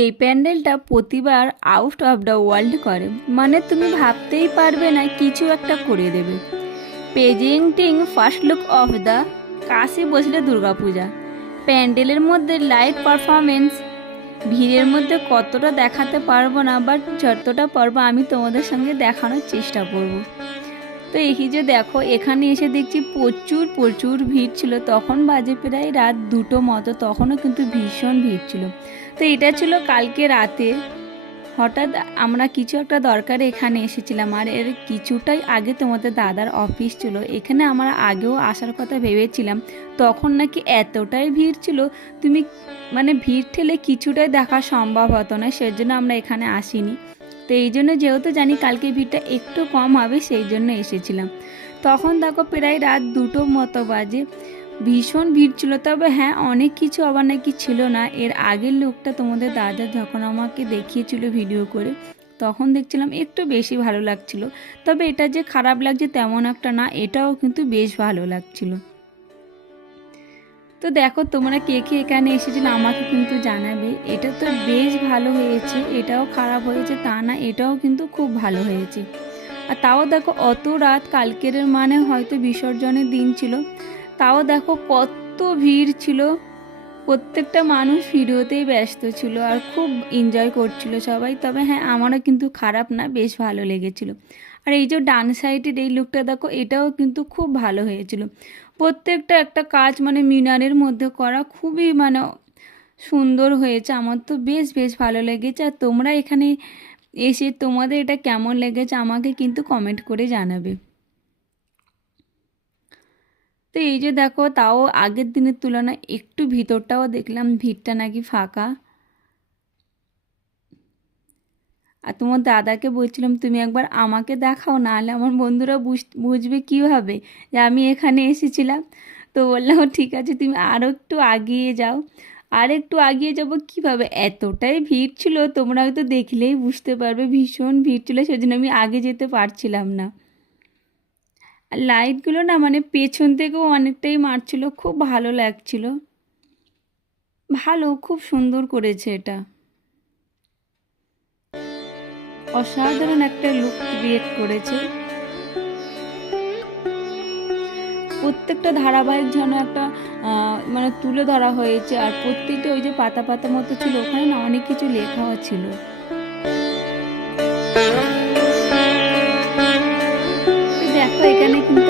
এই প্যান্ডেলটা প্রতিবার আউট অফ দ্য ওয়ার্ল্ড করে, মানে তুমি ভাবতেই পারবে না কিছু একটা করে দেবে। Presenting first look of the Kashi বসলে দুর্গাপূজা। প্যান্ডেলের মধ্যে লাইভ পারফরমেন্স, ভিড়ের মধ্যে কতটা দেখাতে পারবো না, বাট যতটা পারবো আমি তোমাদের সঙ্গে দেখানোর চেষ্টা করব। তো এই যে দেখো, এখানে এসে দেখছি প্রচুর প্রচুর ভিড় ছিল। তখন বাজে প্রায় রাত 2টো মতো, তখনও কিন্তু ভীষণ ভিড় ছিল। তো এটা ছিল কালকে রাতে। হঠাৎ আমরা কিছু একটা দরকারে এখানে এসেছিলাম, আর এর কিছুটাই আগে তোমাদের দাদার অফিস ছিল। এখানে আমরা আগেও আসার কথা ভেবেছিলাম, তখন নাকি এতটাই ভিড় ছিল, তুমি মানে ভিড় ঠেলে কিছুটাই দেখা সম্ভব হতো না, সেজন্য আমরা এখানে আসিনি। তো এই জন্য যেহেতু জানি কালকে ভিড়টা একটু কম হবে, সেই জন্য এসেছিলাম। তখন দেখো প্রায় রাত 2টো মতো বাজে, ভীষণ ভিড় ছিল। তবে হ্যাঁ, অনেক কিছু আবার নাকি ছিল না। এর আগের লুকটা তোমাদের দাদা যখন আমাকে দেখিয়েছিল ভিডিও করে, তখন দেখছিলাম একটু বেশি ভালো লাগছিল। তবে এটা যে খারাপ লাগছে তেমন একটা না, এটাও কিন্তু বেশ ভালো লাগছিল। তো দেখো, তোমরা কে কে এখানে এসেছিলে আমাকে কিন্তু জানাবে। এটা তো বেশ ভালো হয়েছে, এটাও খারাপ হয়েছে তা না, এটাও কিন্তু খুব ভালো হয়েছে। আর তাও দেখো, অত রাত কালকের মানে হয়তো বিসর্জনের দিন ছিল, তাও দেখো কত ভিড় ছিল। প্রত্যেকটা মানুষ ভিডিওতেই ব্যস্ত ছিল আর খুব এনজয় করছিল সবাই। তবে হ্যাঁ, আমারও কিন্তু খারাপ না, বেশ ভালো লেগেছিল। আর এই যে ডান সাইডের এই লুকটা দেখো, এটাও কিন্তু খুব ভালো হয়েছিল। প্রত্যেকটা একটা কাজ মানে মিনারের মধ্যে করা, খুবই মানে সুন্দর হয়েছে। আমার তো বেশ বেশ ভালো লেগেছে। আর তোমরা এখানে এসে তোমাদের এটা কেমন লেগেছে আমাকে কিন্তু কমেন্ট করে জানাবে। তো এই যে দেখো, তাও আগের দিনের তুলনায় একটু ভিতরটাও দেখলাম ভিড়টা নাকি ফাঁকা। আর তোমার দাদাকে বলছিলাম তুমি একবার আমাকে দেখাও, নাহলে আমার বন্ধুরা বুঝবে কীভাবে যে আমি এখানে এসেছিলাম। তো বললাম ঠিক আছে, তুমি আরও একটু আগিয়ে যাও। আর একটু আগিয়ে যাব কীভাবে, এতটাই ভিড় ছিল, তোমরা হয়তো দেখলেই বুঝতে পারবে ভীষণ ভিড় ছিল, সেজন্য আমি আগে যেতে পারছিলাম না। আর লাইটগুলো না মানে পেছন থেকেও অনেকটাই মারছিল, খুব ভালো লাগছিল। ভালো, খুব সুন্দর করেছে এটা, অসাধারণ একটা লুক ক্রিয়েট করেছে। প্রত্যেকটা ধারাবাহিক যেন একটা মানে তুলে ধরা হয়েছে। আর প্রত্যেকটা ওই যে পাতা পাতা মতো ছিল, ওখানে না অনেক কিছু লেখাও ছিল। দেখো এখানে কিন্তু